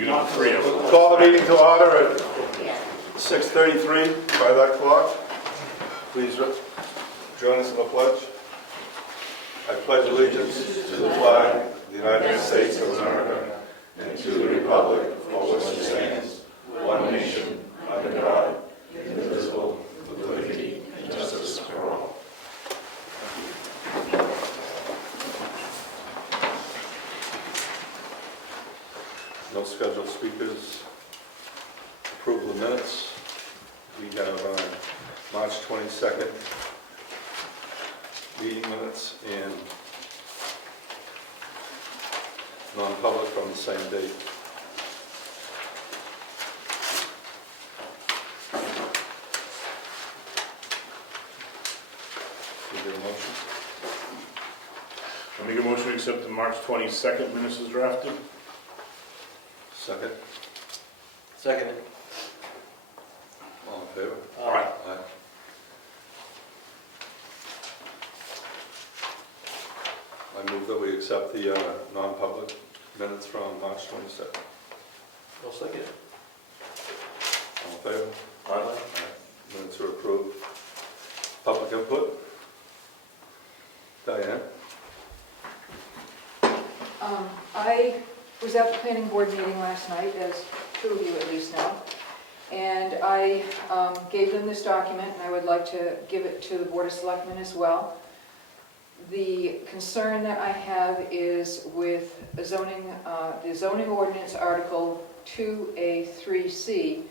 We got 3 of them. Call the meeting to order at 6:33 by that clock. Please join us in the pledge. I pledge allegiance to the flag of the United States of America and to the republic for which it stands, one nation, under God, indivisible, with liberty and justice for all. No scheduled speakers. Approval of minutes. We have March 22nd meeting minutes and non-public from the same date. Is there a motion? I make a motion to accept the March 22nd minutes as drafted. Second? Second. All in favor? Aye. Aye. I move that we accept the non-public minutes from March 22nd. I'll second. All in favor? Aye. Aye. Minutes are approved. Public input? Diane? I was at the planning board meeting last night, as two of you at least know, and I gave them this document, and I would like to give it to the Board of Selectmen as well. The concern that I have is with zoning, the zoning ordinance Article 2A3C,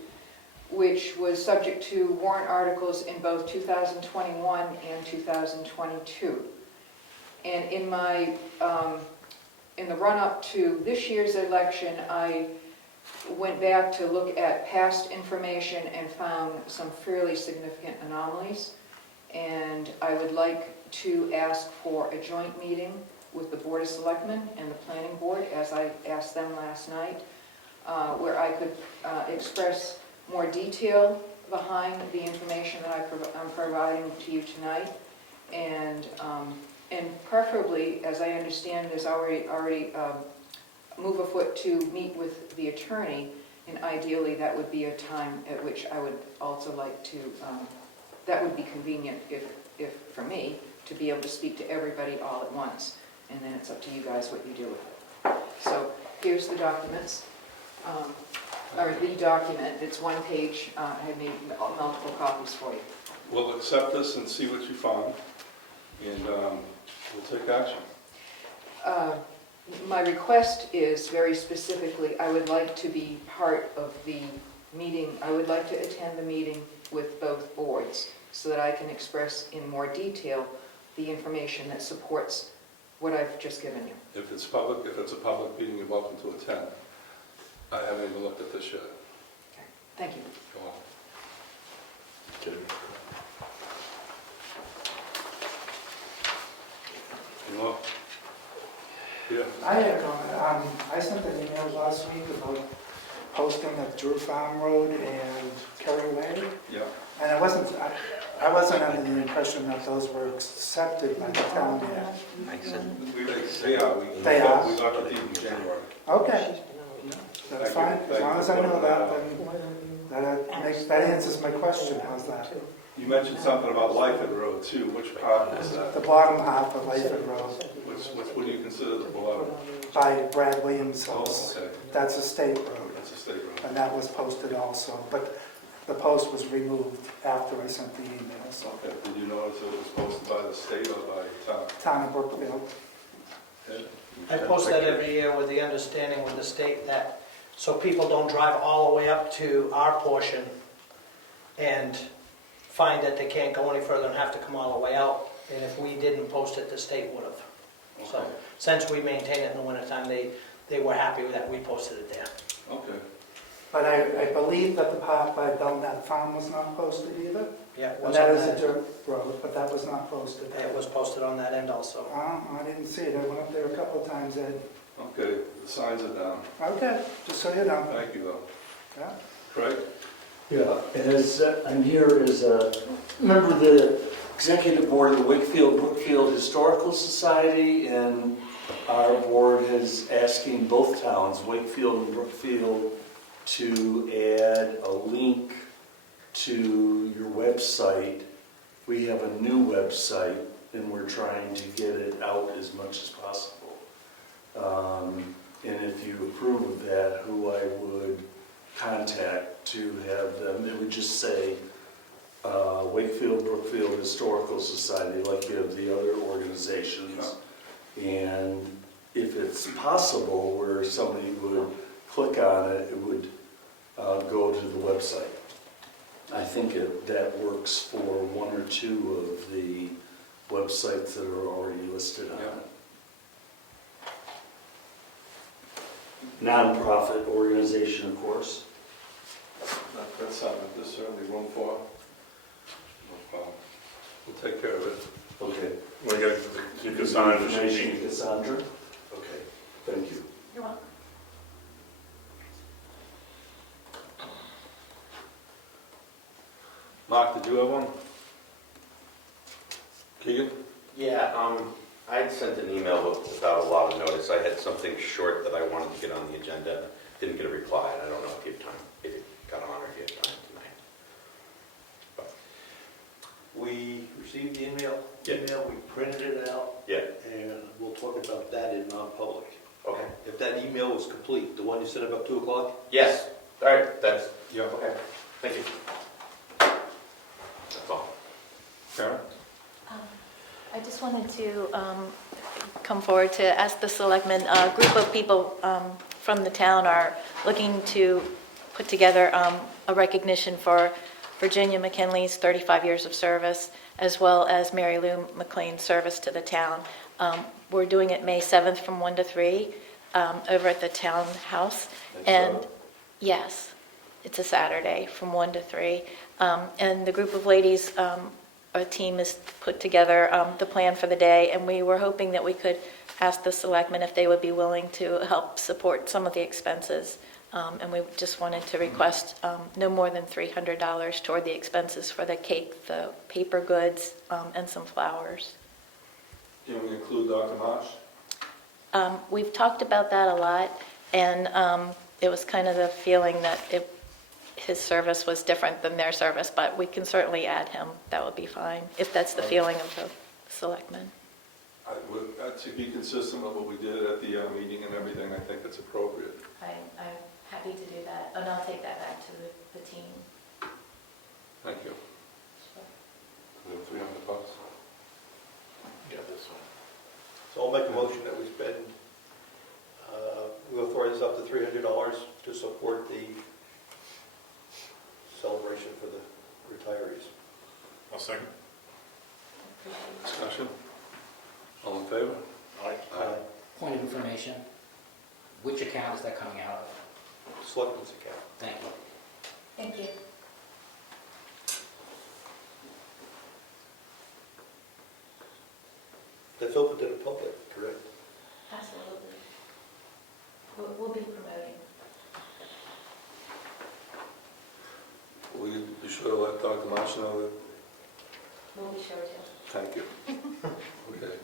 which was subject to warrant articles in both 2021 and 2022. And in the run-up to this year's election, I went back to look at past information and found some fairly significant anomalies. And I would like to ask for a joint meeting with the Board of Selectmen and the Planning Board, as I asked them last night, where I could express more detail behind the information that I'm providing to you tonight. And preferably, as I understand, there's already move afoot to meet with the attorney, and ideally that would be a time at which I would also like to, that would be convenient if for me, to be able to speak to everybody all at once, and then it's up to you guys what you do with it. So here's the documents, or the document. It's one page. I have made multiple copies for you. We'll accept this and see what you found, and we'll take action. My request is, very specifically, I would like to be part of the meeting. I would like to attend the meeting with both boards so that I can express in more detail the information that supports what I've just given you. If it's public, if it's a public meeting, you're welcome to attend. I haven't even looked at this yet. Okay. Thank you. Go on. You know? Yeah. I had a comment. I sent an email last week about posting of Drew Farm Road and Kerry Lane, Yeah. and I wasn't under the impression that those were accepted by the town yet. They are. They are? We got the deed in January. Okay, that's fine. As long as I know that, then that answers my question. How's that? You mentioned something about Lyford Road too. Which part is that? The bottom half of Layford Road What do you consider the bottom? by Brad Williams' Oh, house. okay. That's a state road, That's a state road. and that was posted also, but the post was removed after I sent the email, so. Okay. Did you notice it was posted by the state or by town? Town of Brookfield. Ed? I post that every year with the understanding with the state that, so people don't drive all the way up to our portion and find that they can't go any further and have to come all the way out. And if we didn't post it, the state would have. So Okay. since we maintain it in the wintertime, they were happy with that we posted it there. Okay. But I believe that the part by Belknap Farm was not posted either. Yeah, it And was that on is a that. dirt road, but that was not posted. It was posted on that end also. I didn't see it. I went up there a couple of times, Ed. Okay. The signs are down. Okay, just so you know. Thank you, though. Yeah. Craig? Yeah, and as I'm here as a member of the executive board of the Brookfield Historical Society, and our board is asking both towns, Wakefield and Brookfield, to add a link to your website. We have a new website, and we're trying to get it out as much as possible. And if you approve of that, who I would contact to have them, it would just say Wakefield Brookfield Historical Society, like you have the other organizations. And if it's possible where somebody would click on it, it would go to the website. I think that works for one or two of the websites that are already listed on it. Nonprofit organization, of course. That's something that there's certainly room for. No problem. We'll take care of it. Okay. We got to Cassandra, Information to Cassandra? Okay, thank you. You're welcome. Mark, did you have one? Keegan? Yeah, I had sent an email without a lot of notice. I had something short that I wanted to get on the agenda. Didn't get a reply, and I don't know if you have time, if it got on or if you have time tonight. But, We received the email, Yeah. we printed it out, yeah, and we'll talk about that in non-public. okay. If that email was complete, the one you sent about 2 o'clock? Yes, all right, that's, Yeah. okay, thank you. That's all. Karen? I just wanted to come forward to ask the selectmen, a group of people from the town are looking to put together a recognition for Virginia McKinley's 35 years of service, as well as Mary Lou McLean's service to the town. We're doing it May 7th from 1 to 3 over at the townhouse. And yes, it's a Saturday from 1 to 3. And the group of ladies, a team has put together the plan for the day, and we were hoping that we could ask the selectmen if they would be willing to help support some of the expenses. And we just wanted to request no more than $300 toward the expenses for the cake, the paper goods, and some flowers. Can we include Dr. Marsh? We've talked about that a lot, and it was kind of the feeling that his service was different than their service, but we can certainly add him. That would be fine, if that's the feeling of the selectmen. To be consistent with what we did at the meeting and everything, I think it's appropriate. I'm happy to do that, and I'll take that back to the team. Thank you. We have $300. Yeah, this one. So I'll make a motion that we spend, we authorize up to $300 to support the celebration for the retirees. I'll second. Discussion? All in favor? Aye. Point of information, which account is that coming out of? Selectmen's account. Thank you. Thank you. That's open to the public, correct? Absolutely. We'll be promoting. Will you be sure to let Dr. Marsh know that? We'll be sure to. Thank you. Okay.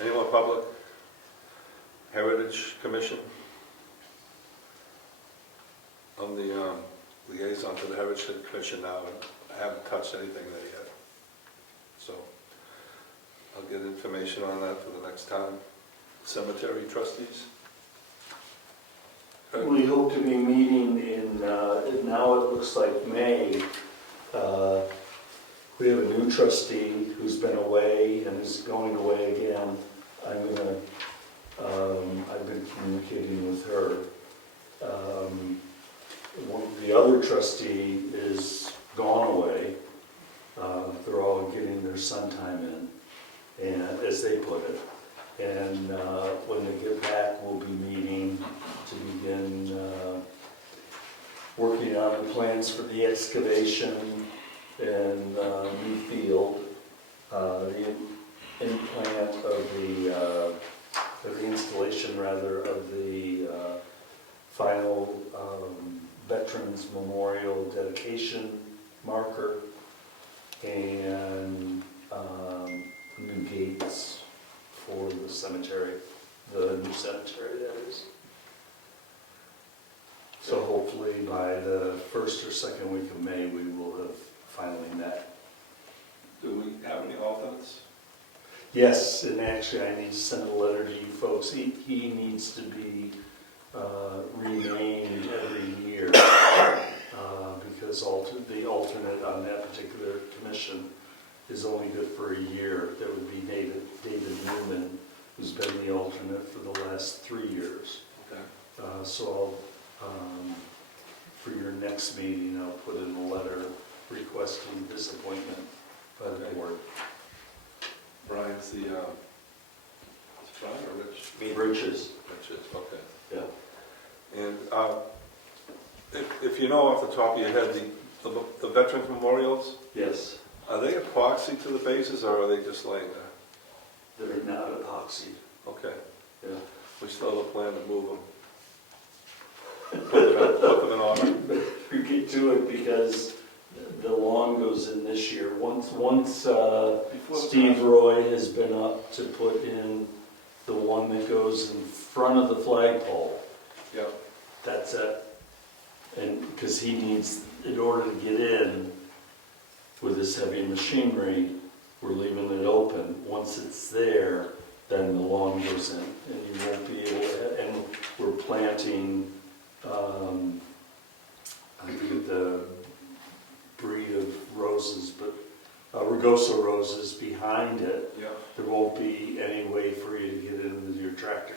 Any more public? Heritage Commission? I'm the liaison to the Heritage Commission now, and I haven't touched anything there yet. So I'll get information on that for the next time. Cemetery trustees? We hope to be meeting in, now it looks like May. We have a new trustee who's been away and is going away again. I've been communicating with her. The other trustee is gone away. They're all getting their sun time in, and as they put it. And when they get back, we'll be meeting to begin working on the plans for the excavation and new field, the implant of the installation rather of the final Veterans Memorial dedication marker, and new gates for the cemetery, the new cemetery that is. So hopefully by the first or second week of May, we will have finally met. Do we have any alternates? Yes, and actually I need to send a letter to you folks. He needs to be renamed every year because the alternate on that particular commission is only good for a year. That would be David Newman, who's been the alternate for the last 3 years. Okay. So for your next meeting, I'll put in a letter requesting this appointment by the board. Brian's the, it's Brian or Rich? Riches. Rich is, okay. Yeah. And if you know off the top of your head, the Veterans Memorials, Yes. are they epoxy to the bases or are they just laying there? They're not epoxy. Okay, Yeah. we still have a plan to move them. Put them in order. We get to it because the lawn goes in this year. Once Before the Steve time- Roy has been up to put in the one that goes in front of the flagpole. Yeah, That's it. And because he needs, in order to get in with this heavy machinery, we're leaving it open. Once it's there, then the lawn goes in and you won't be able to, and we're planting, I forget the breed of roses, but Rugosa roses behind it. yeah. There won't be any way for you to get in with your tractor.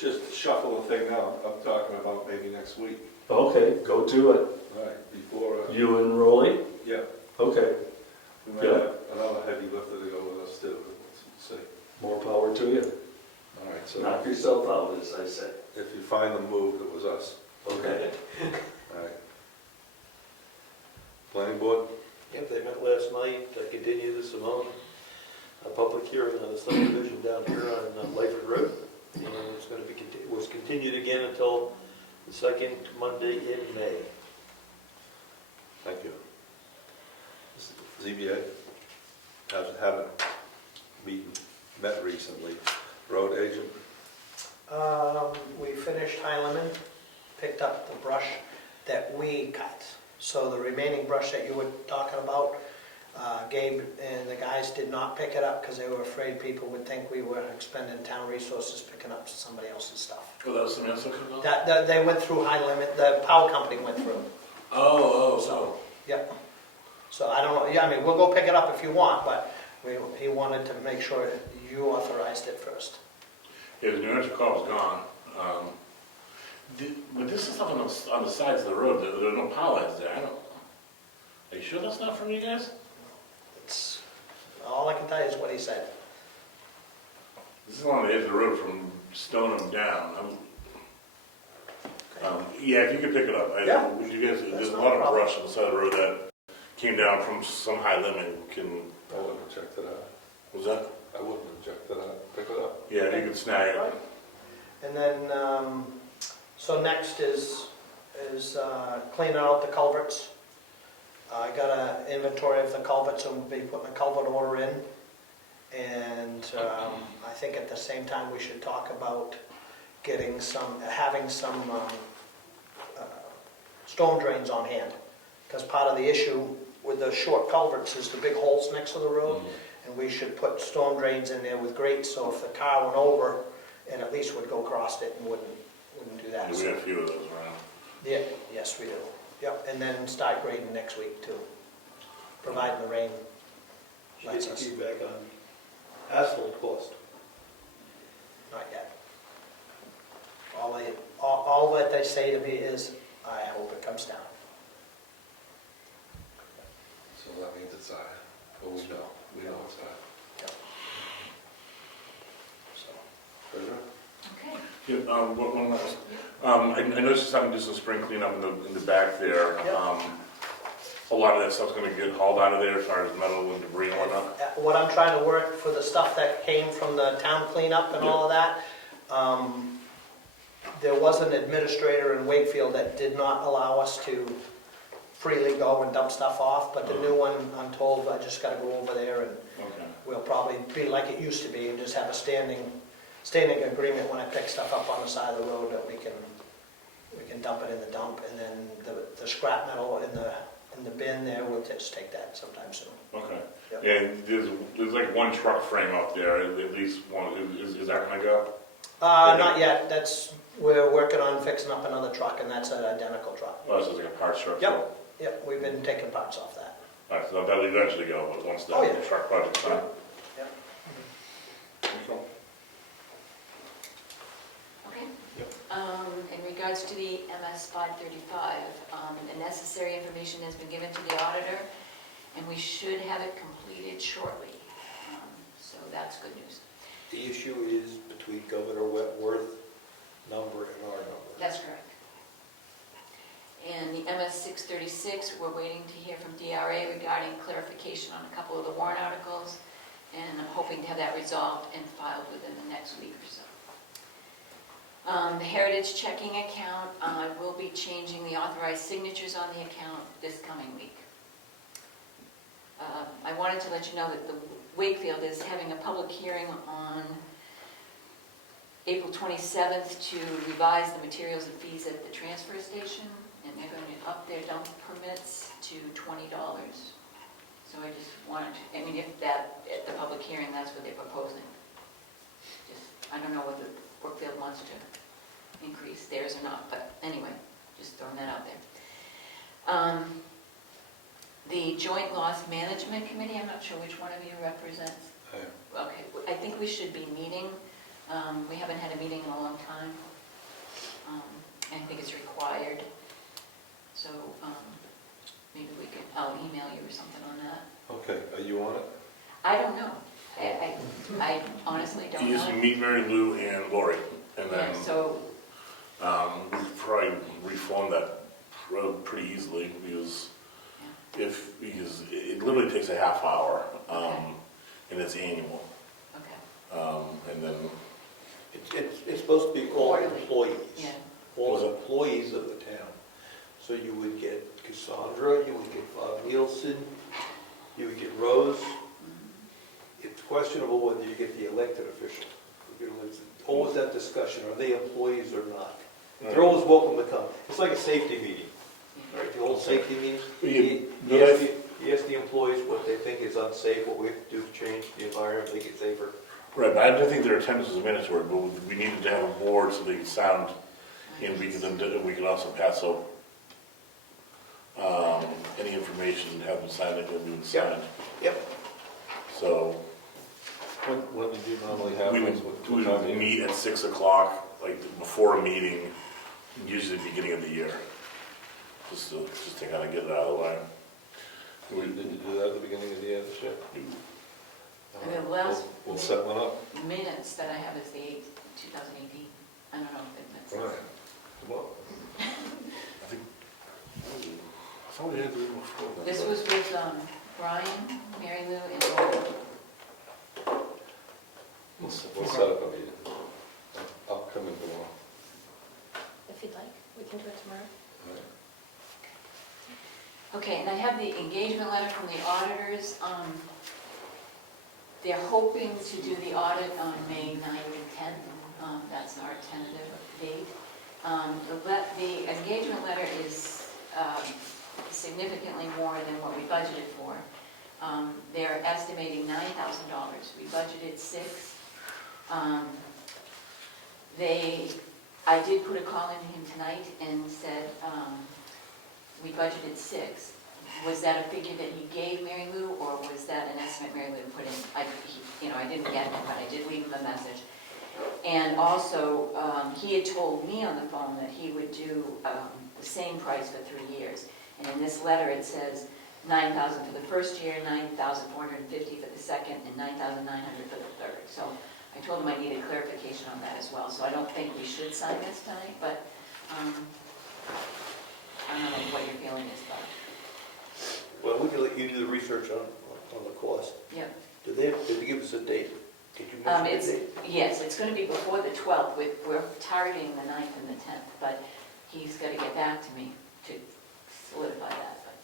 Just shuffle the thing now. I'm talking about maybe next week. Okay, go do it. All right, before, You and Rolly? yeah, Okay, we might Yeah. have another heavy lifter to go with us too. Let's see. more power to you. All right, so Knock yourself out, as I say. if you find the move, it was us. Okay. All right. Planning board? Yep, they met last night, continued the Simone, a public hearing on the subdivision down here on Lyford Road. And it's going to be, was continued again until the second Monday in May. Thank you. ZBA? Haven't met recently. Road agent? We finished High Lemon, picked up the brush that we cut. So the remaining brush that you were talking about, Gabe and the guys did not pick it up because they were afraid people would think we were expending town resources picking up somebody else's stuff. Oh, that was something else that comes out? They went through High Limit, the power company went through. Oh. Yep. So I don't know, yeah, I mean, we'll go pick it up if you want, but he wanted to make sure you authorized it first. Yeah, the New Hampshire car was gone. But this is stuff on the sides of the road. There are no power lines there. Are you sure that's not from you guys? It's, all I can tell you is what he said. This is along the edge of the road from Stoneham down. Yeah, if you could pick it up. Yeah. Would you guys, there's That's a not lot a of problem. brush on the side of the road that came down from some high limit. I wouldn't object to that. Was that? I wouldn't object to that. Pick it up. Yeah, you could snag it. Right. And then, so next is cleaning out the culverts. I got an inventory of the culverts and we'll be putting a culvert order in. And I think at the same time we should talk about having some storm drains on hand. Because part of the issue with the short culverts is the big holes next to the road. And we should put storm drains in there with grates, so if the car went over, it at least would go across it and wouldn't do that. Yeah, we got a few of those around. Yeah, yes, we do. Yep, and then start grading next week too, providing the rain Should lets get us. feedback on asphalt cost. Not yet. All that they say to me is, I hope it comes down. So that means it's high. But we know it's high. So, Treasurer? Okay. Yeah, one last. I noticed you're starting to do some spring cleanup in the back there. Yep. A lot of that stuff's gonna get hauled out of there as far as metal and debris and whatnot. what I'm trying to work for the stuff that came from the town cleanup and all of that, there was an administrator in Wakefield that did not allow us to freely go and dump stuff off, but the new one, I'm told, I just gotta go over there and Okay. we'll probably be like it used to be and just have a standing agreement when I pick stuff up on the side of the road that we can dump it in the dump, and then the scrap metal in the bin there, we'll just take that sometime soon. Okay. Yep. And there's like one truck frame up there, at least one, is that gonna go? Not yet, we're working on fixing up another truck, and that's an identical truck. Oh, this is like a parts truck? Yep, we've been taking parts off that. All right, so that'll eventually go, but once Oh, yeah. the truck project's done. Yep. Okay. Okay. In regards to the MS 535, the necessary information has been given to the auditor, and we should have it completed shortly. So that's good news. The issue is between Governor Wentworth number and our number. That's correct. And the MS 636, we're waiting to hear from DRA regarding clarification on a couple of the warrant articles, and I'm hoping to have that resolved and filed within the next week or so. The Heritage checking account, I will be changing the authorized signatures on the account this coming week. I wanted to let you know that the Wakefield is having a public hearing on April 27th to revise the materials and fees at the transfer station, and they're going to up their dump permits to $20. So I just wanted to, I mean, if that, at the public hearing, that's what they're proposing. Just, I don't know whether Brookfield wants to increase theirs or not, but anyway, just throwing that out there. The Joint Loss Management Committee, I'm not sure which one of you represents. Okay, I think we should be meeting. We haven't had a meeting in a long time. I think it's required. So maybe we could, I'll email you or something on that. Okay, are you on it? I don't know. I honestly don't You just know. meet Mary Lou and Lori, and then Yeah, so, we could probably reform that pretty easily, because because it literally takes a half hour, and it's annual. okay. And then, It's supposed to be all Quarterly. employees. Yeah. All employees of the town. So you would get Cassandra, you would get Bob Nielsen, you would get Rose. It's questionable whether you get the elected official. It's always that discussion, are they employees or not? They're always welcome to come. It's like a safety meeting, right? The old safety meeting. You ask the employees what they think is unsafe, what we have to do to change the environment, make it safer. right, but I don't think their attendance is mandatory, but we needed to have a board so they could sound, and we could also pass out any information and have them sign it when we would sign. Yep. So When did you normally have we those? would meet at 6 o'clock, like before a meeting, usually the beginning of the year, just to kind of get it out of the way. Did you do that at the beginning of the year this year? And the last We'll set one up. minutes that I have is the 2018. I don't know if All that's. right. Come on. I thought we had to do it before that. This was with Brian, Mary Lou, and Lori. We'll set up a meeting. I'll come in tomorrow. If you'd like, we can do it tomorrow. All right. Okay, and I have the engagement letter from the auditors. They're hoping to do the audit on May 9th and 10th. That's our tentative date. The engagement letter is significantly more than what we budgeted for. They're estimating $9,000. We budgeted $6,000. I did put a call into him tonight and said, we budgeted $6,000. Was that a figure that he gave Mary Lou, or was that an estimate Mary Lou put in? I didn't get it, but I did leave him a message. And also, he had told me on the phone that he would do the same price for 3 years. And in this letter, it says $9,000 for the first year, $9,450 for the second, and $9,900 for the third. So I told him I needed clarification on that as well. So I don't think we should sign this tonight, but I don't know what your feeling is about it. Well, we can let you do the research on the cost. Yep. Did they give us a date? Did you mention the date? Yes, it's going to be before the 12th. We're targeting the 9th and the 10th, but he's got to get back to me to solidify that. But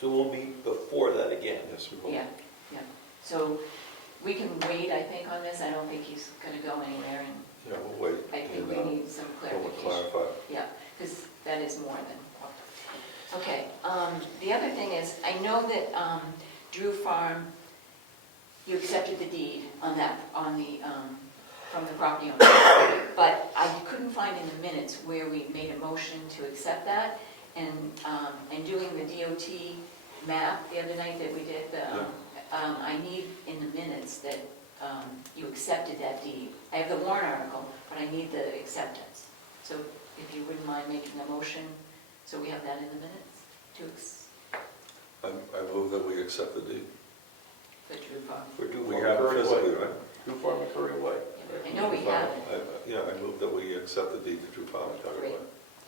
So we'll meet before that again. Yes, we will. Yeah, yeah. So we can wait, I think, on this. I don't think he's gonna go anywhere, and Yeah, we'll wait. I think and, we need some we'll clarification. clarify. Yeah, because that is more than. Okay, the other thing is, I know that Drew Farm, you accepted the deed on that, from the property owner, but I couldn't find in the minutes where we made a motion to accept that, and doing the DOT map the other night that we did, I need in the minutes that you accepted that deed. I have the warrant article, but I need the acceptance. So if you wouldn't mind making a motion, so we have that in the minutes, I move that we accept the deed. the Drew Farm. For Drew We Farm have it Curry physically, Way. right? Drew Farm and Curry Way. I know we have it. Yeah, I move that we accept the deed to Drew Farm and Tucker Great. Way.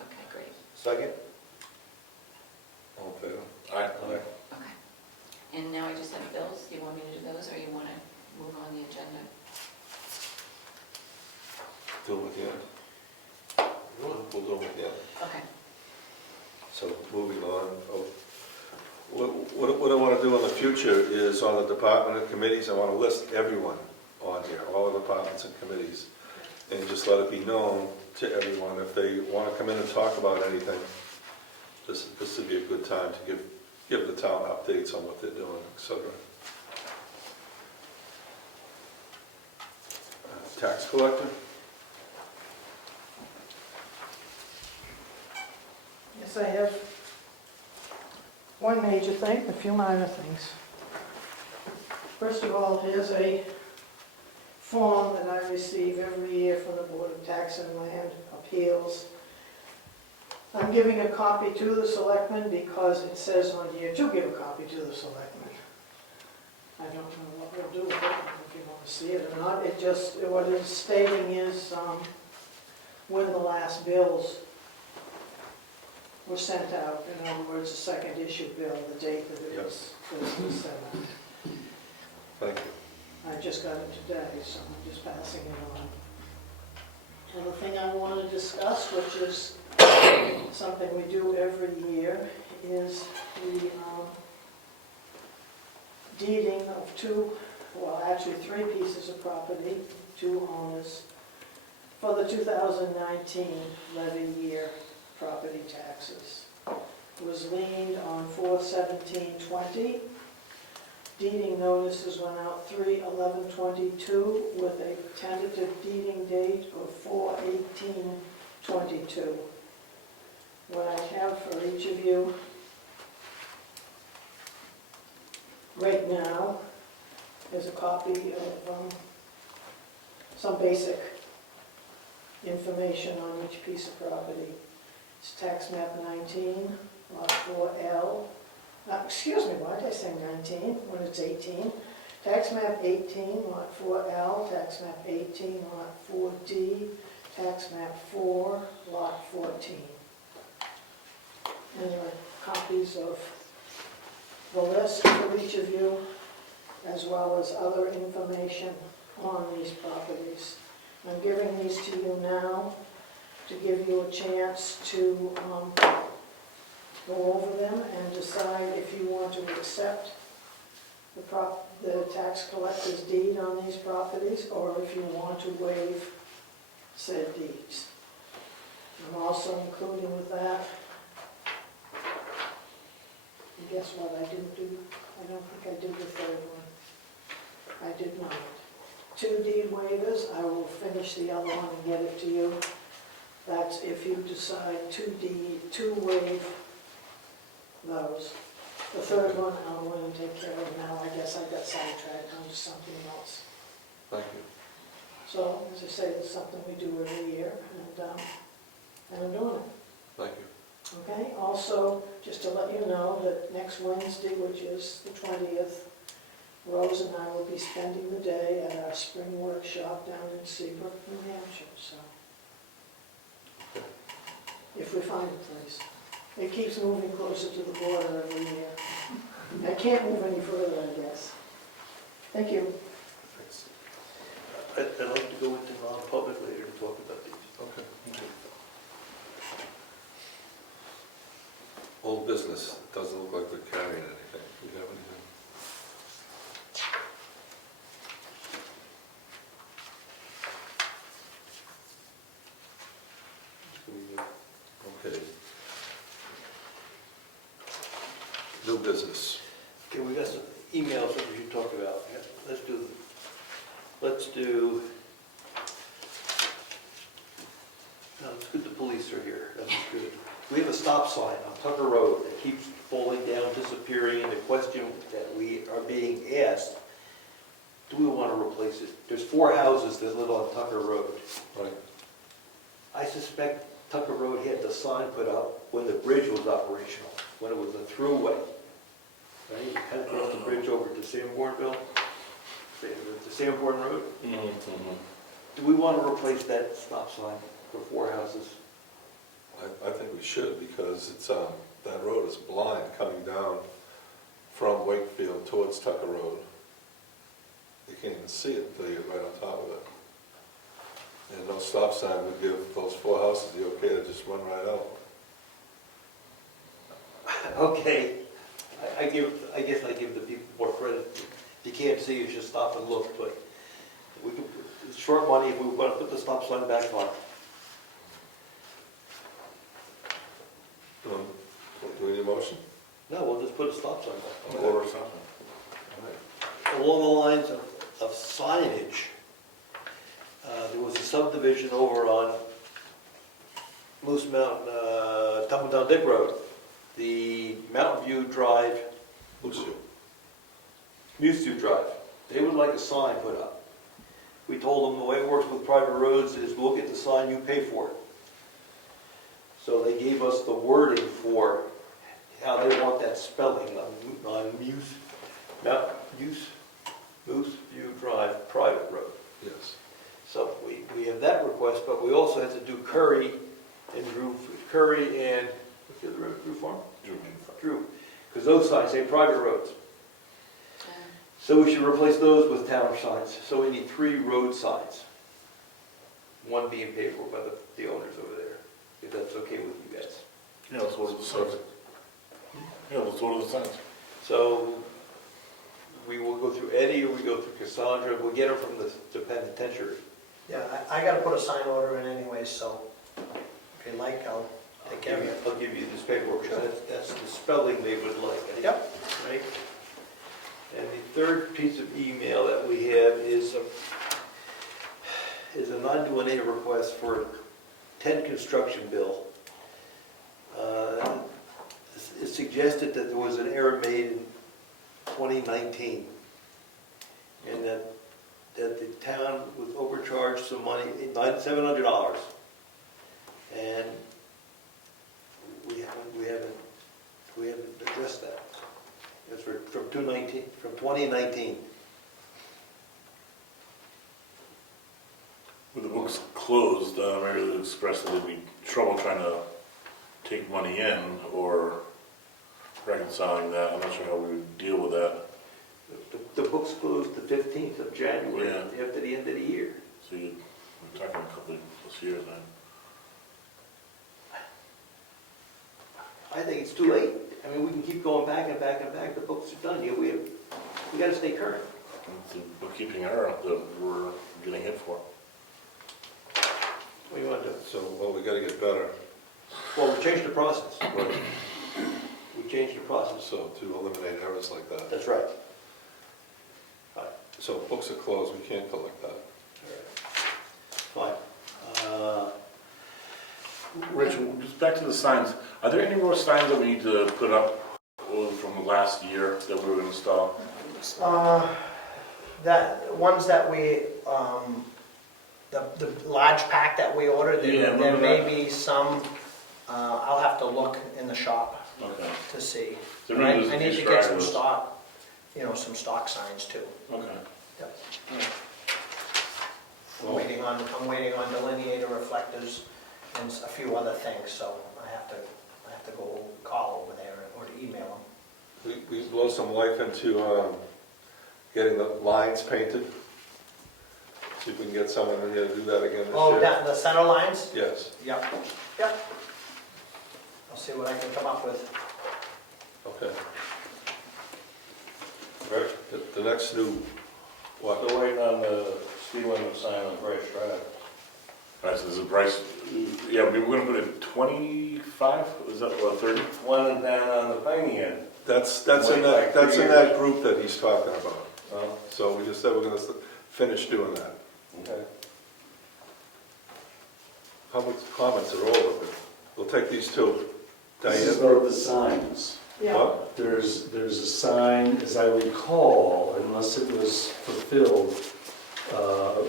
Okay, great. Second? All in favor? Aye. Aye. Okay. And now I just have bills. Do you want me to do those, or you want to move on the agenda? Do it with the end. We'll do it with the end. Okay. So moving on, what I want to do in the future is on the department and committees, I want to list everyone on here, all the departments and committees, and just let it be known to everyone if they want to come in and talk about anything. This would be a good time to give the town updates on what they're doing, etc. Tax collector? Yes, I have one major thing, a few minor things. First of all, here's a form that I receive every year from the Board of Tax and Land Appeals. I'm giving a copy to the Selectmen because it says on here to give a copy to the Selectmen. I don't know what we'll do with it, if you want to see it or not. It just, what it's stating is when the last bills were sent out. In other words, the second issue bill, the date that it was sent out. Thank you. I just got it today, so I'm just passing it on. Another thing I want to discuss, which is something we do every year, is the deeding of three pieces of property, two owners, for the 2019 levy year property taxes. It was liened on 4/17/20. Deeding notices went out 3/11/22 with a tentative deeding date of 4/18/22. What I have for each of you right now is a copy of some basic information on each piece of property. It's tax map 19, lot 4L. Excuse me, why did I say 19 when it's 18? Tax map 18, lot 4L, tax map 18, lot 4D, tax map 4, lot 14. And there are copies of the list for each of you, as well as other information on these properties. I'm giving these to you now to give you a chance to go over them and decide if you want to accept the tax collector's deed on these properties, or if you want to waive said deeds. I'm also including with that, and guess what I didn't do? I don't think I did the third one. I did not. 2 deed waivers, I will finish the other one and get it to you. That's if you decide to waive those. The third one, I'll go in and take care of now. I guess I got sidetracked onto something else. Thank you. So, as I say, it's something we do every year, and I'm doing it. Thank you. Okay, also, just to let you know that next Wednesday, which is the 20th, Rose and I will be spending the day at our spring workshop down in Seabrook, New Hampshire, so. If we find a place. It keeps moving closer to the border every year. I can't move any further, I guess. Thank you. Thanks. I'd like to go into non-public later to talk about these. Okay. Old business, doesn't look like they're carrying anything. Do you have anything? Okay. New business. Okay, we got some emails that we should talk about. Let's do, no, it's good the police are here, that's good. We have a stop sign on Tucker Road that keeps falling down, disappearing. The question that we are being asked, do we want to replace it? There's 4 houses that live on Tucker Road. Right. I suspect Tucker Road had the sign put up when the bridge was operational, when it was a throughway. Right, you kind of cross the bridge over to Sanbornville, to Sanborn Road. Do we want to replace that stop sign for 4 houses? I think we should, because it's, that road is blind coming down from Wakefield towards Tucker Road. You can't even see it until you get right on top of it. And no stop sign would give those 4 houses the okay to just run right out. Okay, I guess I give the people more credit. If you can't see, you should stop and look, but we can, it's short money if we want to put the stop sign back on. Do we need a motion? No, we'll just put a stop sign back on. Or something. Along the lines of signage, there was a subdivision over on Moose Mountain, Tumbledown Dick Road, the Mountain View Drive, Mewsview Drive. They would like a sign put up. We told them the way it works with private roads is we'll get the sign, you pay for it. So they gave us the wording for how they want that spelling on Mewsview Drive, private road. Yes. So we have that request, but we also have to do Curry and, what's the other road, Drew Farm? Drew, because those signs say private roads. So we should replace those with town signs. So we need 3 road signs. One being paid for by the owners over there, if that's okay with you guys. Yeah, let's order the signs. Yeah, let's order the signs. So we will go through Eddie or we go through Cassandra, we'll get them from the penitentiary. Yeah, I gotta put a sign order in anyways, so if you like, I'll take care of it. I'll give you this paperwork, because that's the spelling they would like. Yep. Right? And the third piece of email that we have is a non-do-an-A request for 10 construction bill. It suggested that there was an error made in 2019, and that the town was overcharged some money, $700, and we haven't addressed that. It's from 2019. With the books closed, maybe they expressed that there'd be trouble trying to take money in or reconciling that. I'm not sure how we would deal with that. The book's closed the 15th of January, Yeah. after the end of the year. So we're talking a couple of plus years then. I think it's too late. I mean, we can keep going back and back and back. The books are done. We got to stay current. It's a bookkeeping error that we're getting hit for. What do you want to do? So, well, we gotta get better, Well, we changed the process. right? We changed the process. So to eliminate errors like that. That's right. So books are closed, we can't collect that. Fine. Rich, just back to the signs. Are there any more signs that we need to put up from the last year that we were going to install? That, ones that we, the large pack that we ordered, Yeah, there remember may that? be some, I'll have to look in the shop Okay. to see. So I maybe there's a I need few to get some stragglers. stock, some stock signs too. Okay. Yep. I'm waiting on delineator reflectors and a few other things, so I have to go call over there or to email them. We blow some life into getting the lines painted. See if we can get someone in here to do that again this year. Oh, the center lines? Yes. Yep. Yep. I'll see what I can come up with. Okay. Rick, the next new, what? Still waiting on the speed limit sign on Bryce Drive. Right, so there's a Bryce, yeah, we were gonna put it 25, was that, what, 30? One and then on the Piney end. That's in that group that he's talking about. So we just said we're gonna finish doing that. Okay. Public comments are over, but we'll take these two. This is Diane? about the signs. What? There's a sign, as I recall, unless it was fulfilled,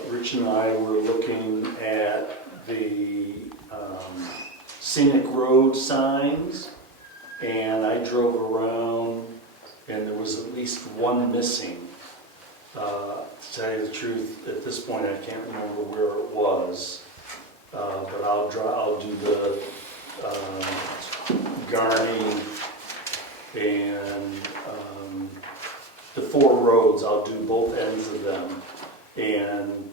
Rich and I were looking at the scenic road signs, and I drove around, and there was at least one missing. To tell you the truth, at this point, I can't remember where it was, but I'll do the Garney and the 4 roads, I'll do both ends of them. And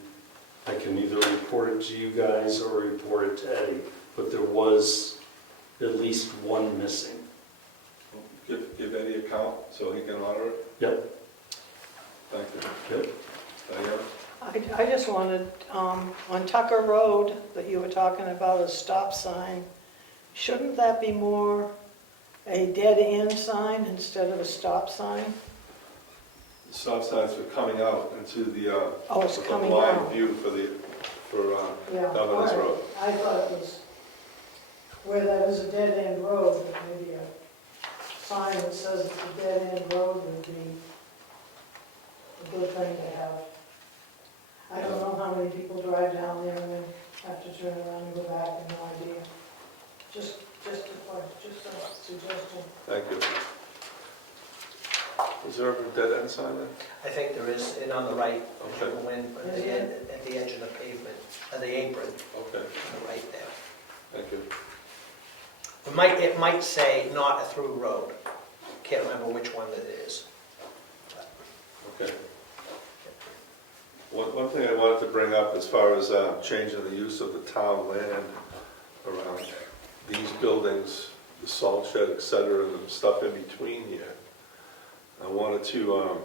I can either report it to you guys or report it to Eddie, but there was at least one missing. Give Eddie a count so he can honor it. Yep. Thank you. Yep. Diane? I just wanted, on Tucker Road that you were talking about, a stop sign, shouldn't that be more a dead end sign instead of a stop sign? The stop signs are coming out into the, Oh, it's with a coming blind out. view for Yeah, Governor's all right. Road. I thought it was, where that is a dead end road, maybe a sign that says it's a dead end road would be a good thing to have. I don't know how many people drive down there and then have to turn around and go back, I have no idea. Just a suggestion. Thank you. Is there a dead end sign there? I think there is, and on the right, as you Okay. go in, at the edge of the pavement, the apron, Okay, on the right there. thank you. It might say not a through road. Can't remember which one it is. Okay. One thing I wanted to bring up as far as changing the use of the town land around these buildings, the salt shed, et cetera, and the stuff in between here. I wanted to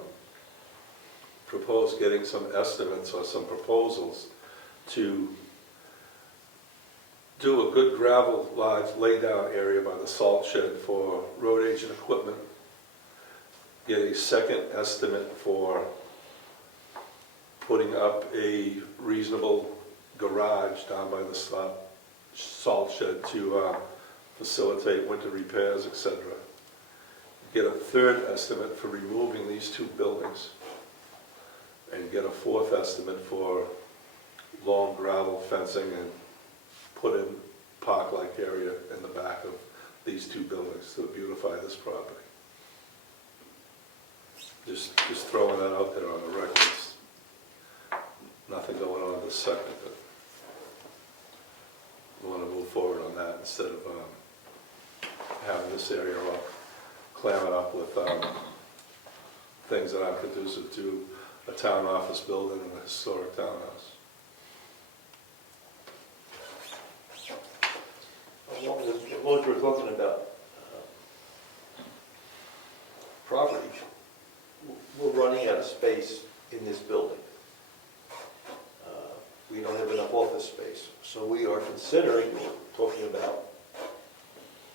propose getting some estimates or some proposals to do a good gravel lay-down area by the salt shed for road agent equipment. Get a second estimate for putting up a reasonable garage down by the salt shed to facilitate winter repairs, etc. Get a third estimate for removing these 2 buildings, and get a fourth estimate for long gravel fencing and put in park-like area in the back of these 2 buildings to beautify this property. Just throwing that out there on the record. Nothing going on this second, but we want to move forward on that instead of having this area all clammed up with things that aren't conducive to a town office building and a historic townhouse. As long as we're talking about property, we're running out of space in this building. We don't have enough office space, so we are considering, talking about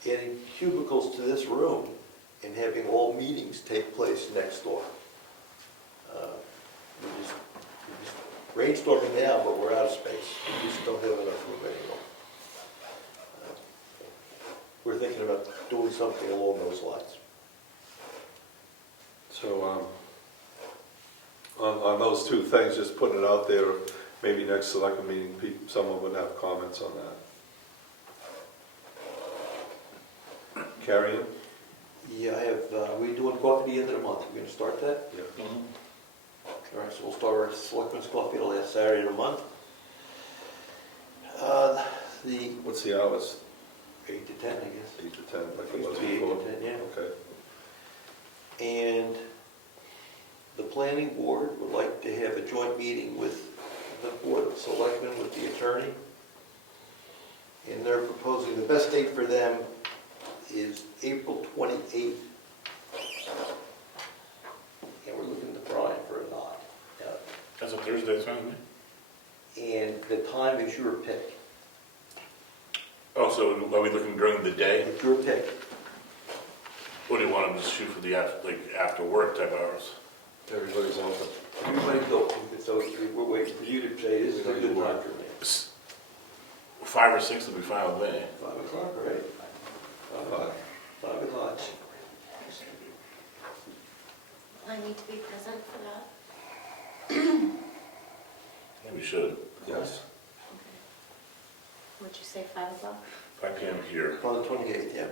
adding cubicles to this room and having all meetings take place next door. We're just brainstorming now, but we're out of space. We just don't have enough room anymore. We're thinking about doing something along those lines. So on those 2 things, just putting it out there, maybe next select meeting, someone would have comments on that. Carrie? Yeah, I have, we're doing coffee the end of the month. We're gonna start that? Yeah. All right, so we'll start our Selectmen's Coffee the last Saturday of the month. What's the hours? 8 to 10, I guess. 8 to 10, like it Used was to be 8 before? to 10, yeah. Okay. And the planning board would like to have a joint meeting with the Board of Selectmen, with the attorney. And they're proposing the best date for them is April 28th. And we're looking to Brian for a nod. Now, That's a Thursday, it's fine with me. and the time is your pick. Oh, so are we looking during the day? It's your pick. What do you want them to shoot for the, after work type hours? Everybody's open. Everybody go. So we're waiting for you to say this is a good time for me. 5 or 6 will be fine with me. 5 o'clock, right? 5 o'clock. Will I need to be present for that? Yeah, we should. Yes. Would you say 5 o'clock? 5 PM here. On the 28th, yeah.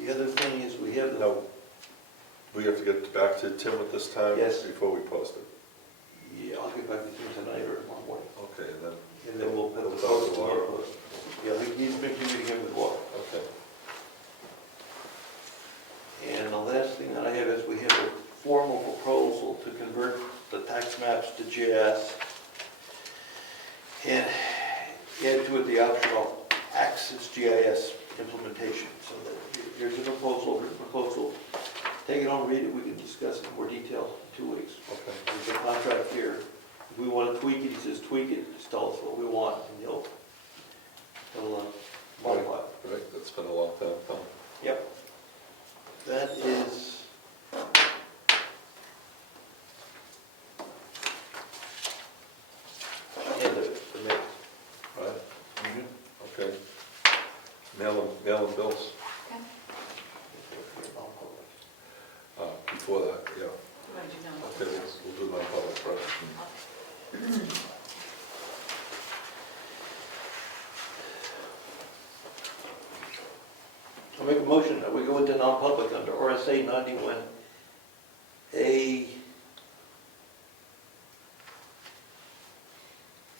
The other thing is we have the, Now, we have to get back to Tim at this time? Yes. Before we post it? yeah, I'll get back to you tonight or tomorrow morning. Okay, And then we'll put the Talk post to tomorrow. Laura. Yeah, he's been communicating with Walker. Okay. And the last thing that I have is we have a formal proposal to convert the tax maps to GIS and add to it the optional Access GIS implementation. So that here's a proposal, written proposal. Take it home, read it, we can discuss it in more detail in 2 weeks. Okay. There's a contract here. If we want to tweak it, he says tweak it, just tell us what we want, and he'll modify it. Right, that's been a long time coming. Yep. That is... Yeah, the mix. Right? Okay. Mail and bills. Before that, yeah. What did you know? Okay, we'll do non-public first. I'll make a motion that we go into non-public under RSA 91A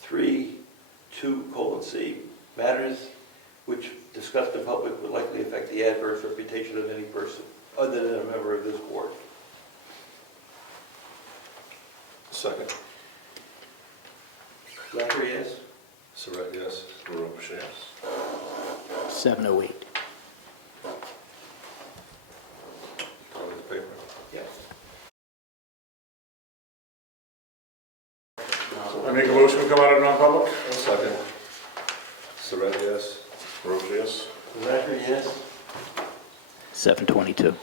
3(2)(c), matters which discussed in public would likely affect the adverse reputation of any person other than a member of this board. Second. Zachary, yes? Surratt, yes. Roche, yes. 7:08. All in favor? Yes. I make a motion to come out of non-public? Second. Surratt, yes. Roche, yes. Zachary, yes? 7:22.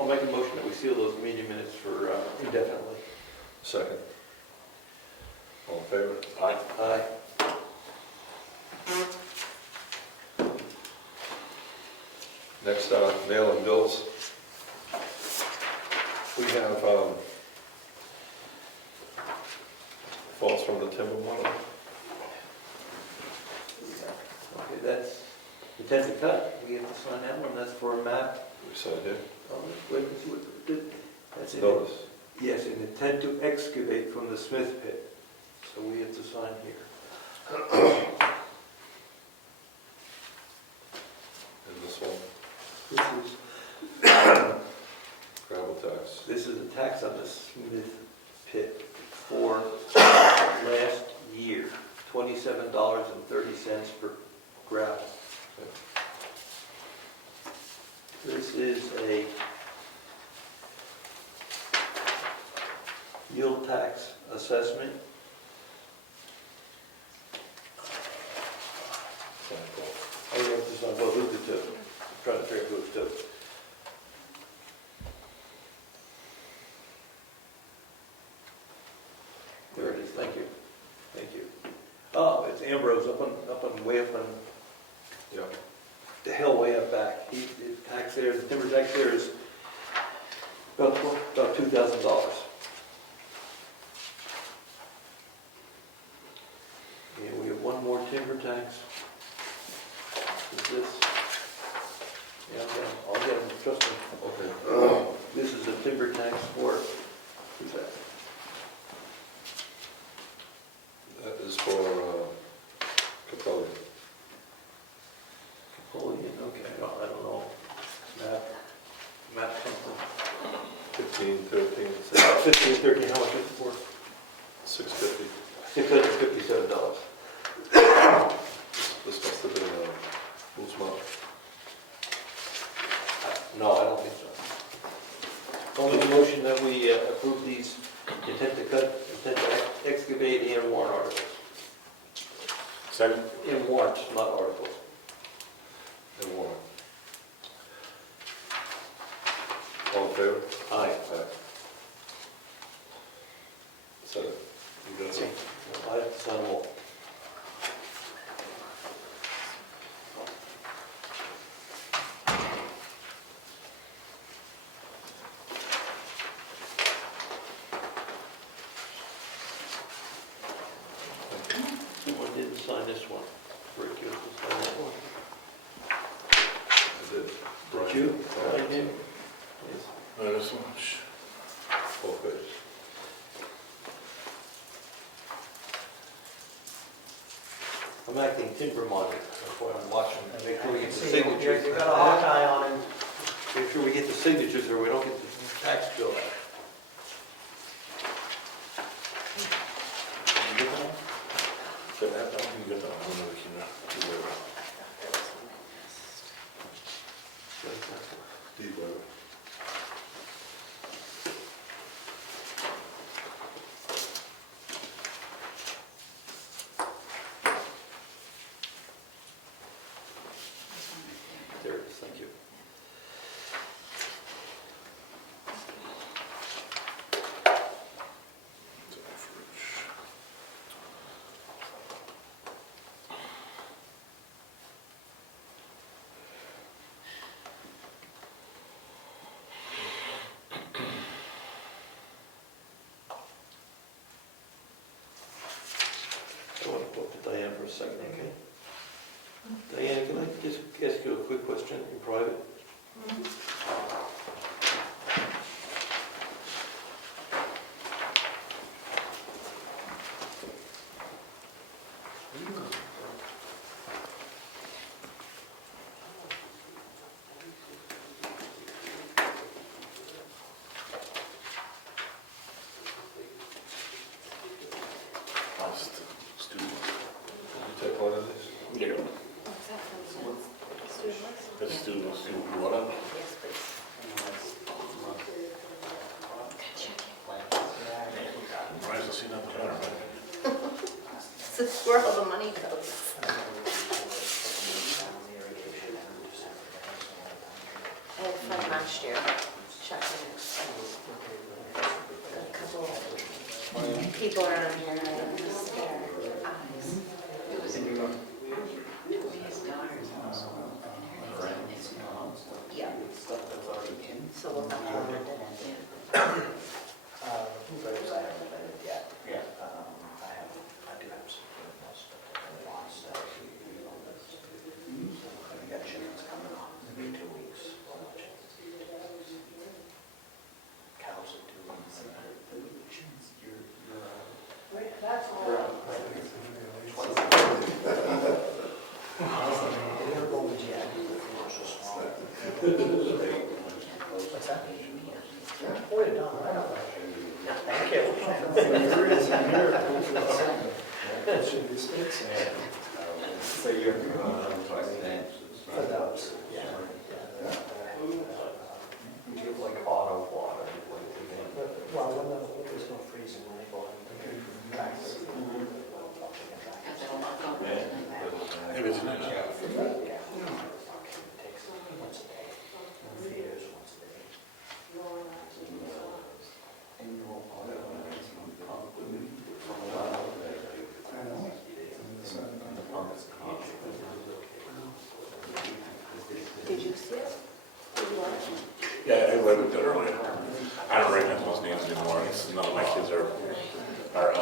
I'll make a motion that we seal those meeting minutes for indefinitely. Second. All in favor? Aye. Aye. Next, mail and bills. We have falls from the timber one. Okay, that's intent to cut. We have to sign that one. That's for a map. We signed it. Wait, let's see what it did. That's it. Notice. Yes, an intent to excavate from the Smith pit. So we have to sign here. And this one, gravel tax. This is a tax on the Smith pit for last year, $27.30 per gravel. This is a yield tax assessment. I have to sign both of the two. I'm trying to figure out those two. There it is, thank you. Thank you. Oh, it's Ambrose way up on Yeah. the hill way up back. His tax there, the timber tax there is about $2,000. And we have one more timber tax. Is this? Yeah, I'll get them, trust me. Okay. This is a timber tax for, who's that? That is for Capelli. Napoleon, okay, I don't know. Map something. 15, 13, 15, 13, how much is it for? $650. $657. This must have been Second? In warrants, not articles. And warrant. All in favor? Aye. So, you got it? I have to sign them all. Someone didn't sign this one. Rick, you have to sign that one. I did. Did you? Brian did? Yes. This one. Full page. I'm acting timber monitor, that's why I'm watching. Make sure we get the See, signatures. you got a hawk eye on him. Make sure we get the signatures or we don't get the tax bill out. You get that one? Get that, I don't think you get that one. I don't know if you know. Steve Weber. There it is, thank you. I want to talk to Diane for a second, okay? Diane, can I just ask you a quick question in private? Student. You take one of these? Yeah. That's student, what up? Yes, please. Rise to see nothing better, man. This is where all the money goes. I had fun last year, checking a couple people around here, and I noticed their eyes. It was his daughter's house. Yeah. So we'll have to order it. Blueberries, I haven't been it yet. Yeah. I do have some good ones, but they're lost. We got chickens coming on in 2 weeks. Cows in 2 weeks. That's all. What's that? Oh, you're done, right on. Thank you. So you're, For those, yeah. you give like auto water. Well, when there's no freezing, when they go in, tractors. Maybe it's not. Yeah. It takes once a day, feeders once a day. Did you see it? Did you watch it? Yeah, I read it earlier. I don't recognize most names anymore. None of my kids are out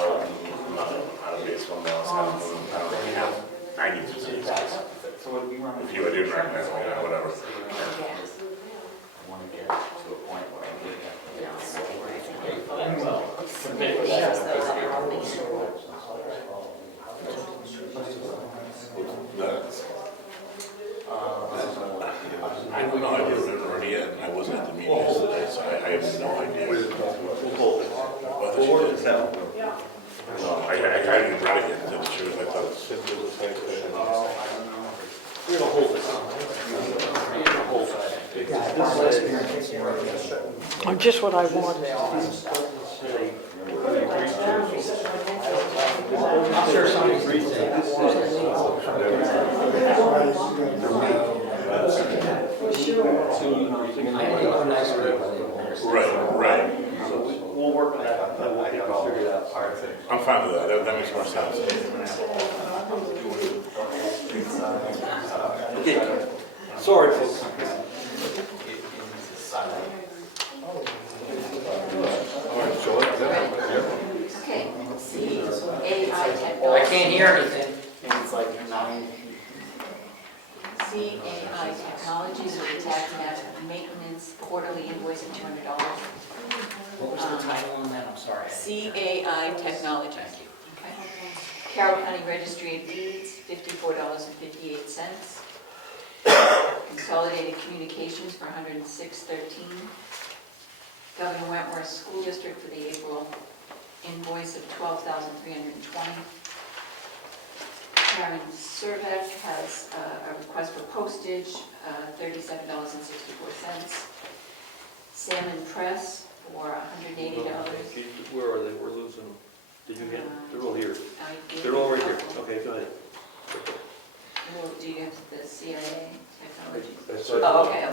of baseball now. So I don't really have. I need to see guys. If you didn't recognize me, whatever. I have no idea what it already is. I wasn't at the meeting yesterday, so I have no idea. We'll order it now. No, I didn't read it yet, to tell the truth. I thought it was Simply the same thing. We're gonna hold this. We're gonna hold it. Just what I want. I'm sure somebody agrees to that. makes more sense. Okay, sorry, folks. Okay, CAI I Technologies. can't hear anything. And it's like 9. CAI Technologies with a tax map maintenance quarterly invoice of $200. What was the title on that? I'm sorry. CAI Technologies. Okay. Carroll County Registry of Deeds, $54.58. Consolidated Communications for $106.13. Governor Wentworth School District for the April invoice of $12,320. Karen Surbeck has a request for postage, $37.64. Salmon Press for $180. Where are they? We're losing them. Did you get, they're all here. I gave They're all right you a here. couple. Okay, go ahead. Well, do you have the CIA Technologies? That's Oh, okay.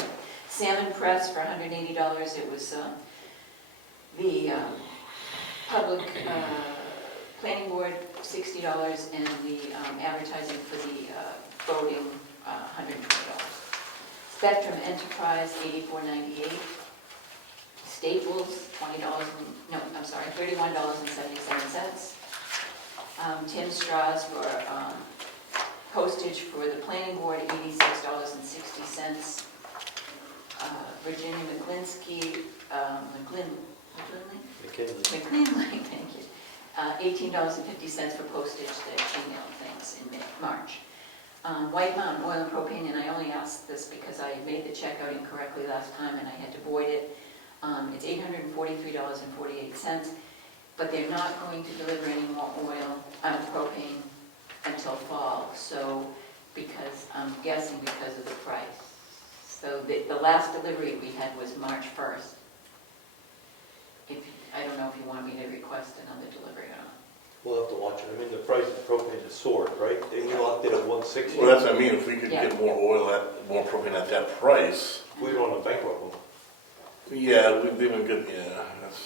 Salmon Press for $180. It was the public planning board, $60, and the advertising for the voting, $120. Spectrum Enterprise, $84.98. Staples, $31.77. Tim Strauss for postage for the planning board, $86.60. Virginia McGlinskey, McGlinley, thank you. $18.50 for postage, the Gmail things in March. White Mountain Oil and Propane, and I only asked this because I made the check out incorrectly last time and I had to void it. It's $843.48, but they're not going to deliver any more propane until fall. So, because I'm guessing because of the price. So the last delivery we had was March 1st. I don't know if you want me to request another delivery or not. We'll have to watch it. I mean, the price of propane has soared, right? They locked it at 160. Well, that's what I mean, if we could Yeah. get more more propane at that price, We don't want to bankrupt them. yeah, we've been good, yeah, that's,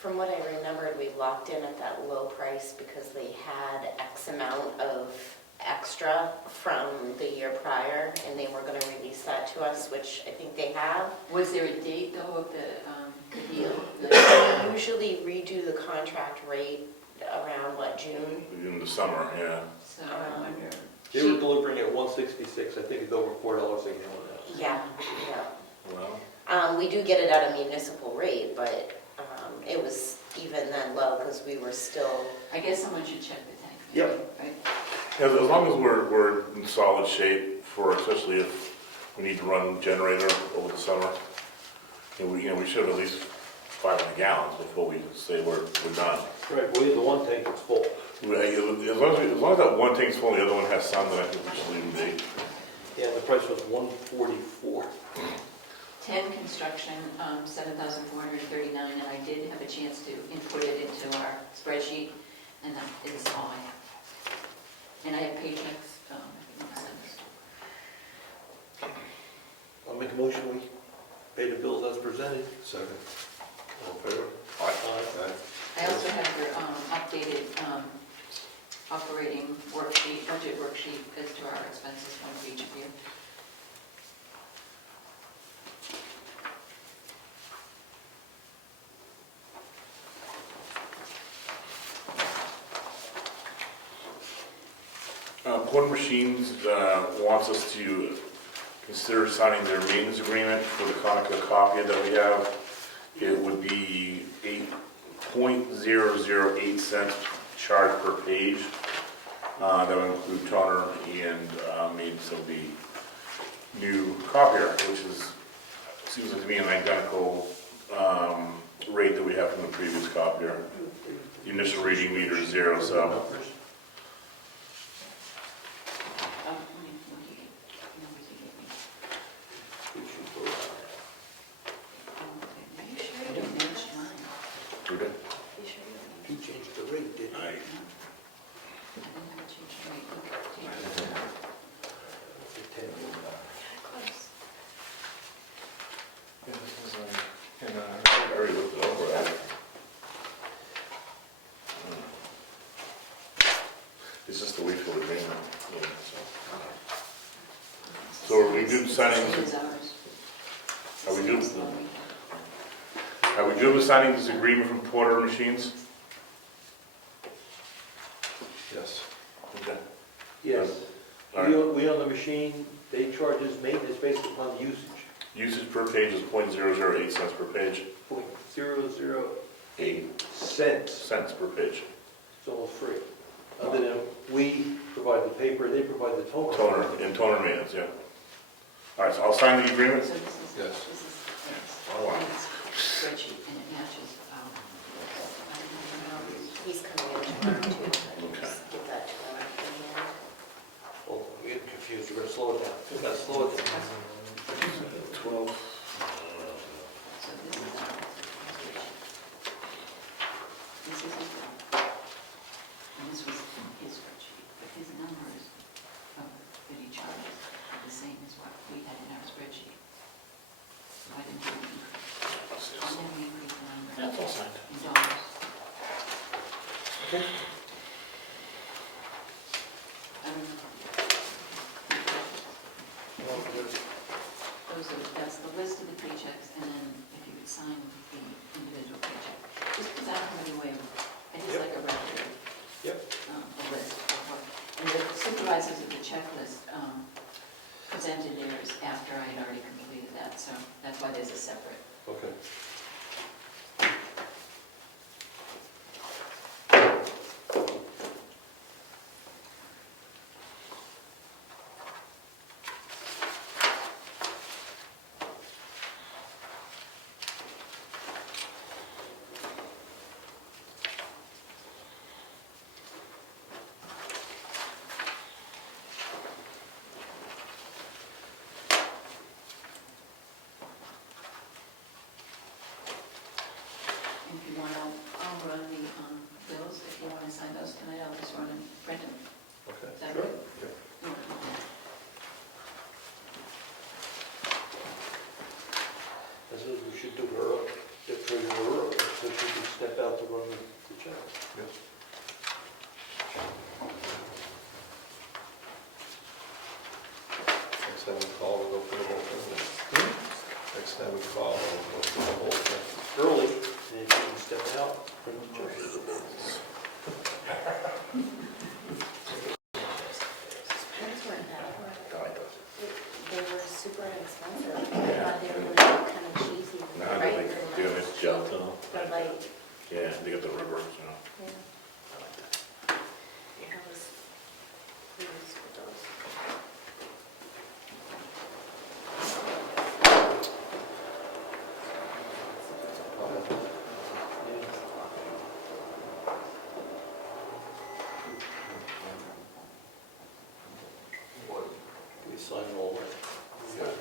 From what I remembered, we locked in at that low price because they had X amount of extra from the year prior, and they were going to release that to us, which I think they have. Was there a date though of the deal? They usually redo the contract rate around, June? in the summer, yeah. So I wonder. They were delivering at 166. I think it's over $4 a gallon now. Yeah, Well, yeah. We do get it at a municipal rate, but it was even then low because we were still... I guess someone should check the tank. Yep. Right? as long as we're in solid shape for, especially if we need to run generator over the summer, and we should have at least 500 gallons before we say we're done. Right, well, the one tank is full. As long as that one tank's full, the other one has some, then I think we should leave them be. Yeah, the price was $144. 10 construction, $7,439, and I did have a chance to input it into our spreadsheet, and that is all I have. And I have paychecks, if you want to send us. I'll make a motion, we pay the bills as presented. Second. All in favor? Aye. I also have your updated operating worksheet, budget worksheet as to our expenses, one for each of you. Porter Machines wants us to consider signing their maintenance agreement for the Conoco copier that we have. It would be 8.008 cents charge per page. That would include toner and maintenance of the new copier, which seems like to be an identical rate that we have from the previous copier. The initial reading meter is 0, so. He changed the rate, didn't he? I already looked it over. It's just the Wakefield agreement, yeah, so. So are we good signing? Same as ours. Are we Same good? as the one we have. Are we good with signing this agreement from Porter Machines? Yes. Okay. Yes. All right. We own the machine, they charge us maintenance based upon usage. Usage per page is .008 cents per page. 0.008 Cents cents. per page. It's almost free. Other than we provide the paper, they provide the toner. Toner, and toner maintenance, yeah. All right, so I'll sign the agreement. So this is, Yes. this is, Oh, wow. spreadsheet, and it matches, I don't know how it is. He's coming in tomorrow too. Okay. Just get that to him at the end. Oh, we're getting confused, we're gonna slow it down. We're gonna slow it down. 12. So this is our spreadsheet. This is his one. And this was his spreadsheet, but his numbers that he charges are the same as what we had in our spreadsheet. So I didn't do an increase. I never increased the number That's all signed. in dollars. Okay. I don't know. That's the list of the paychecks, and then if you would sign the individual paycheck. Just because I don't have any way of, I just like a record. Yep. A list of what, and the supervisors of the checklist presented theirs after I had already completed that, so that's why there's a separate. Okay. If you want, I'll run the bills, if you want to sign those tonight, I'll just run and print them. Okay. Is that Sure. right? Yeah. Okay. That's what we should do her up, get treasurer early, so she can step out to run the check. Yes. Next time we call, we'll go for the whole thing. Next time we call, we'll go for the whole thing. Early, and she can step out, bring the check to the board. Pens weren't that hard. They were super inexpensive. I thought they were kind of cheesy. Now they do a nice gel to them. They're light. Yeah, they got the rubbers, you know. Yeah. I like that. I was pleased with those. We sign it all right.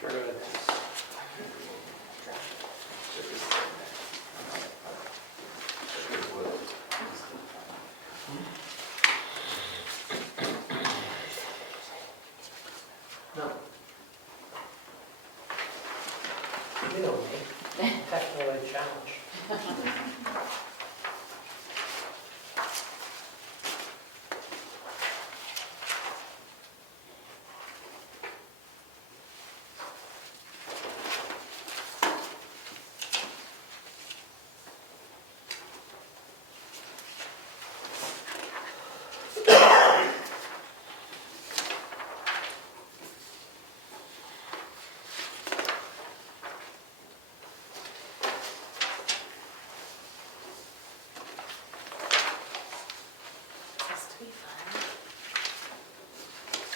Sure. No. You know me, technically challenged. Has to be fun.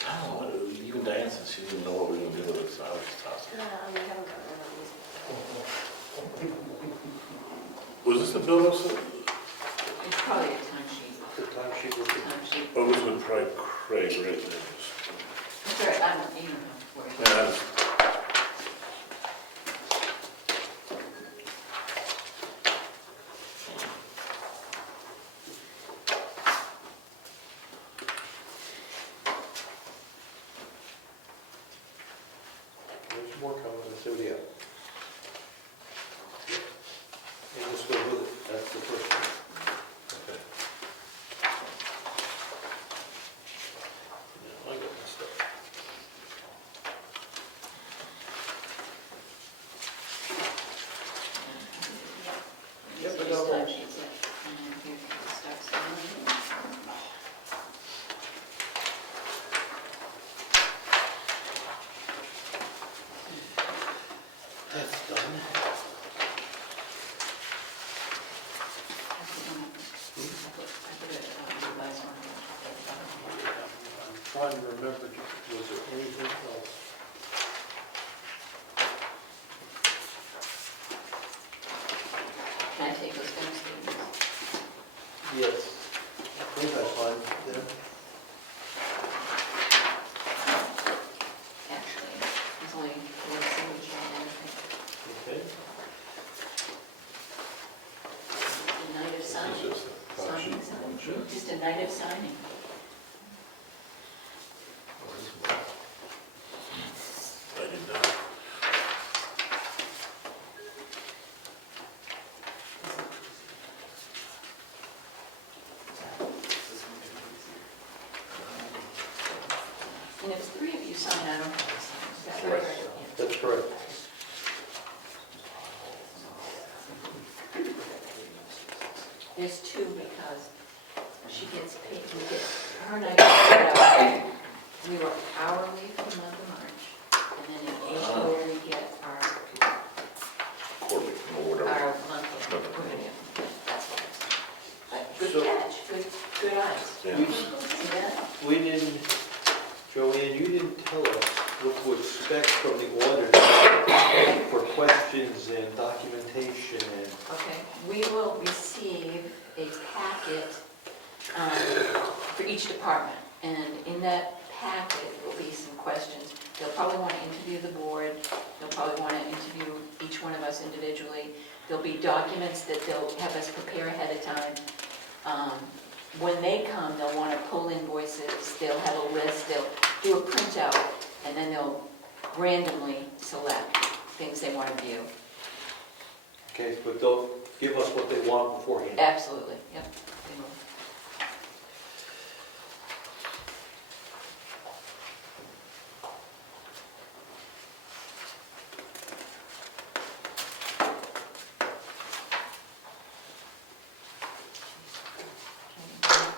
I don't know, even Diane said she didn't know what we were gonna do with it, so I was just tossing. No, we haven't gotten rid of these. Was this the bill of, It's probably a time sheet. The time sheet was. Time sheet. oh, it was with probably Craig, right there. That's all right, I don't even know where. Yeah, that's- There's more coming, let's see what you have. And let's go with it, that's the first one. okay. Yeah, I got my stuff. Yep, I got These them all. time sheets, yeah. And then here, the start signing. That's done. I'm trying to remember, was there anything else? Can I take those bank statements? Yes. I think I signed them. Actually, there's only one signature on everything. Okay. The night of This signing. is just a top sheet, one sheet. Just a night of signing. I did not. And if three of you sign, I don't have to sign. Is that Right. right? Yeah. That's correct. There's two because she gets paid, we get, her and I get paid out. We work hourly for the month of March, and then in April, we get our Quarterly, or whatever. monthly. That's what it is. But good So- catch, good eyes. Yeah. See that? We didn't, Joanne, you didn't tell us what to expect from the auditor for questions and documentation and, Okay, we will receive a packet for each department, and in that packet will be some questions. They'll probably want to interview the board, they'll probably want to interview each one of us individually. There'll be documents that they'll have us prepare ahead of time. When they come, they'll want to pull invoices, they'll have a list, they'll do a printout, and then they'll randomly select things they want to view. okay, but they'll give us what they want beforehand. Absolutely, yep. They will.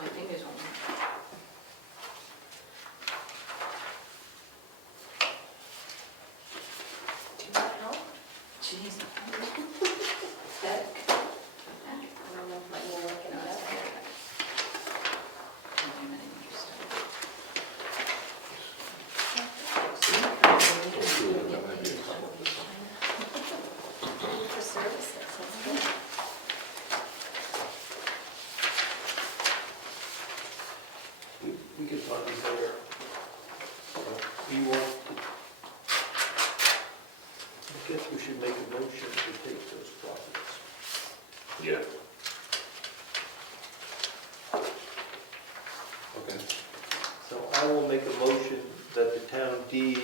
My fingers won't move. Do you want help? Jeez. I don't know if my will work in that. For services, that's good. We can find these later. You want to, I guess we should make a motion to take those properties. Yeah. Okay. So I will make a motion that the town deed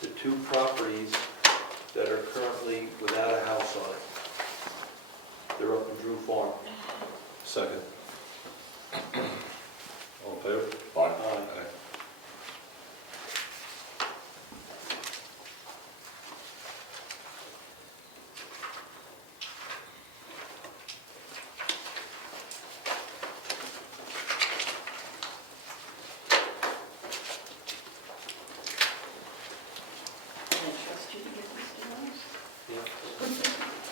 the two properties that are currently without a house on it. They're up in Drew Farm. Second. All in favor? Aye. Can I trust you to get these to us? Yeah.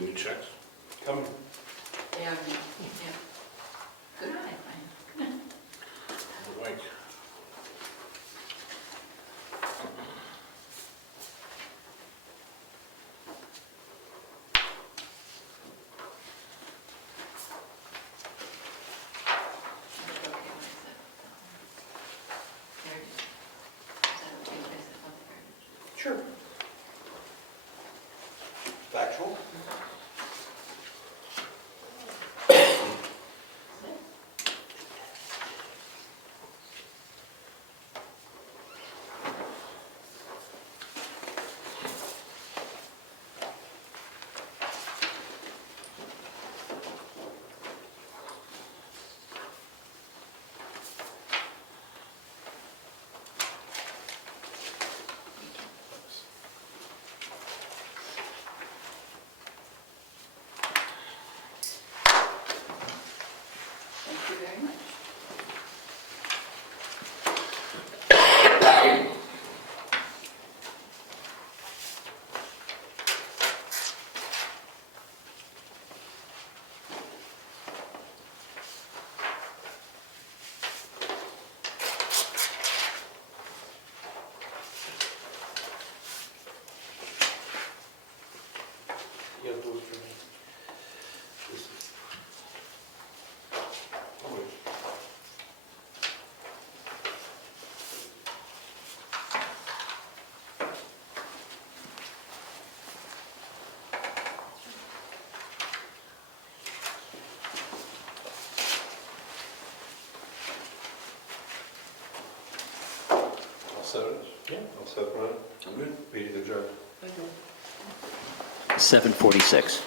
The new checks? Coming. They are, yeah. Good eye, Brian. Like, Sure. Factual? Thank you very much. You have to wait for me. This is- All set? Yeah. All set, Brian? I'm good. Meeting adjourned. Thank you. 7:46.